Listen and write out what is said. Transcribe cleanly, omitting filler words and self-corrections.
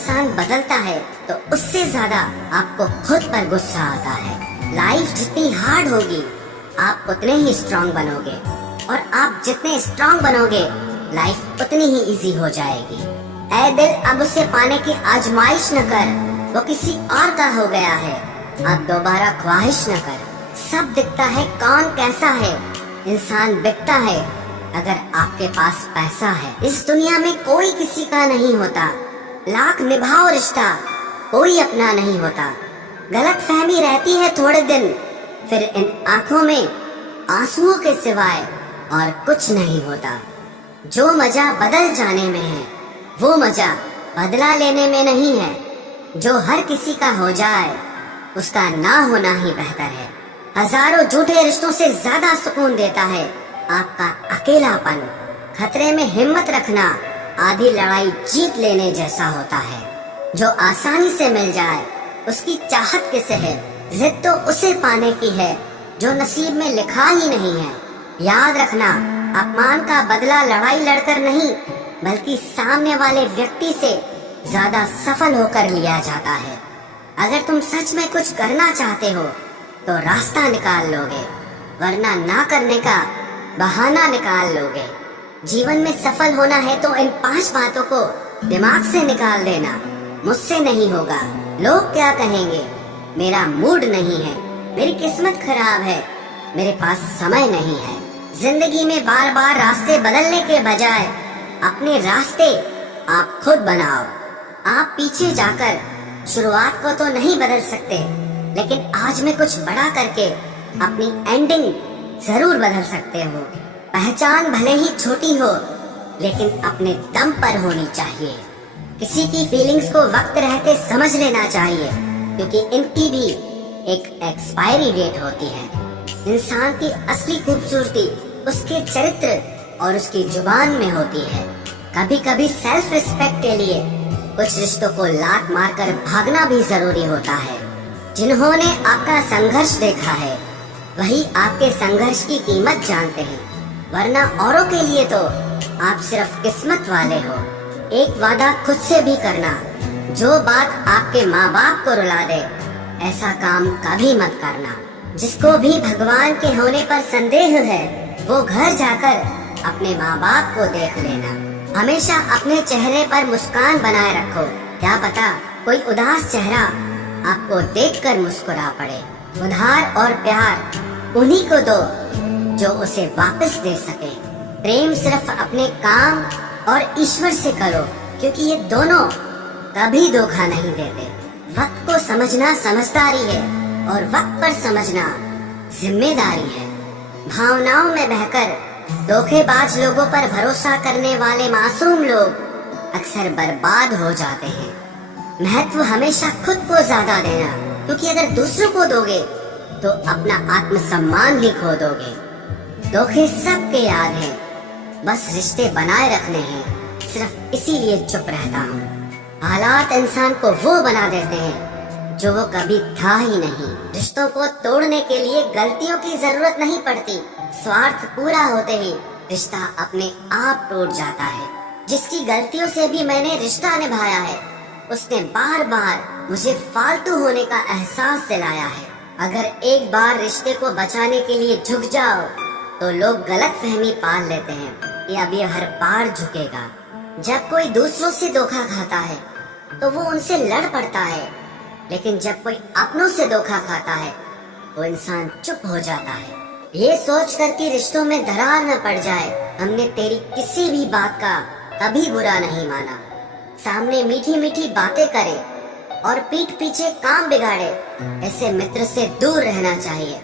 इंसान बदलता है तो उससे ज्यादा आपको खुद पर गुस्सा आता है। लाइफ जितनी हार्ड होगी आप उतने ही स्ट्रांग बनोगे, और आप जितने स्ट्रांग बनोगे लाइफ उतनी ही इजी हो जाएगी। ऐ दिल, अब उसे पाने की आजमाइश न कर, वो किसी और का हो गया है, अब दोबारा ख्वाहिश न कर। सब दिखता है कौन कैसा है, इंसान बिकता है अगर आपके पास पैसा है। इस दुनिया में कोई किसी का नहीं होता, लाख निभाओ रिश्ता कोई अपना नहीं होता। गलत फहमी रहती है थोड़े दिन, फिर इन आंखों में आंसुओं के सिवाय और कुछ नहीं होता। जो मजा बदल जाने में है वो मजा बदला लेने में नहीं है। जो हर किसी का हो जाए उसका ना होना ही बेहतर है। हजारों झूठे रिश्तों से ज्यादा सुकून देता है आपका अकेलापन। खतरे में हिम्मत रखना आधी लड़ाई जीत लेने जैसा होता है। जो आसानी से मिल जाए उसकी चाहत किसे है, जिद तो उसे पाने की है जो नसीब में लिखा ही नहीं है। याद रखना, अपमान का बदला लड़ाई लड़कर नहीं बल्कि सामने वाले व्यक्ति से ज्यादा सफल होकर लिया जाता है। अगर तुम सच में कुछ करना चाहते हो तो रास्ता निकाल लोगे, वरना ना करने का बहाना निकाल लोगे। जीवन में सफल होना है तो इन 5 बातों को दिमाग से निकाल देना। मुझसे नहीं होगा, लोग क्या कहेंगे, मेरा मूड नहीं है, मेरी किस्मत खराब है, मेरे पास समय नहीं है। जिंदगी में बार बार रास्ते बदलने के बजाय अपने रास्ते आप खुद बनाओ। आप पीछे जाकर शुरुआत को तो नहीं बदल सकते, लेकिन आज में कुछ बड़ा करके अपनी एंडिंग जरूर बदल सकते हो। पहचान भले ही छोटी हो लेकिन अपने दम पर होनी चाहिए। किसी की फीलिंग्स को वक्त रहते समझ लेना चाहिए, क्योंकि इनकी भी एक एक्सपायरी डेट होती है। इंसान की असली खूबसूरती उसके चरित्र और उसकी जुबान में होती है। कभी कभी सेल्फ रिस्पेक्ट के लिए कुछ रिश्तों को लात मारकर भागना भी जरूरी होता है। जिन्होंने आपका संघर्ष देखा है वही आपके संघर्ष की कीमत जानते हैं, वरना औरों के लिए तो आप सिर्फ किस्मत वाले हो। एक वादा खुद से भी करना, जो बात आपके माँ बाप को रुला दे ऐसा काम कभी मत करना। जिसको भी भगवान के होने पर संदेह है वो घर जाकर अपने माँ बाप को देख लेना। हमेशा अपने चेहरे पर मुस्कान बनाए रखो, क्या पता कोई उदास चेहरा आपको देखकर मुस्कुरा पड़े। उधार और प्यार उन्हीं को दो जो उसे वापस दे सके। प्रेम सिर्फ अपने काम और ईश्वर से करो, क्योंकि ये दोनों कभी धोखा नहीं देते। वक्त को समझना समझदारी है और वक्त पर समझना जिम्मेदारी है। भावनाओं में बहकर धोखेबाज लोगों पर भरोसा करने वाले मासूम लोग अक्सर बर्बाद हो जाते हैं। महत्व हमेशा खुद को ज्यादा देना, क्योंकि अगर दूसरों को दोगे तो अपना आत्मसम्मान ही खो दोगे। धोखे सबके याद हैं, बस रिश्ते बनाए रखने हैं, सिर्फ इसीलिए चुप रहता हूँ। हालात इंसान को वो बना देते हैं जो वो कभी था ही नहीं। रिश्तों को तोड़ने के लिए गलतियों की जरूरत नहीं पड़ती, स्वार्थ पूरा होते ही रिश्ता अपने आप टूट जाता है। जिसकी गलतियों से भी मैंने रिश्ता निभाया है उसने बार बार मुझे फालतू होने का एहसास दिलाया है। अगर एक बार रिश्ते को बचाने के लिए झुक जाओ तो लोग गलत फहमी पाल लेते हैं कि अब ये हर बार झुकेगा। जब कोई दूसरों से धोखा खाता है तो वो उनसे लड़ पड़ता है, लेकिन जब कोई अपनों से धोखा खाता है तो इंसान चुप हो जाता है। ये सोच कर कि रिश्तों में दरार न पड़ जाए, हमने तेरी किसी भी बात का कभी बुरा नहीं माना। सामने मीठी मीठी बातें करे और पीठ पीछे काम बिगाड़े, ऐसे मित्र से दूर रहना चाहिए।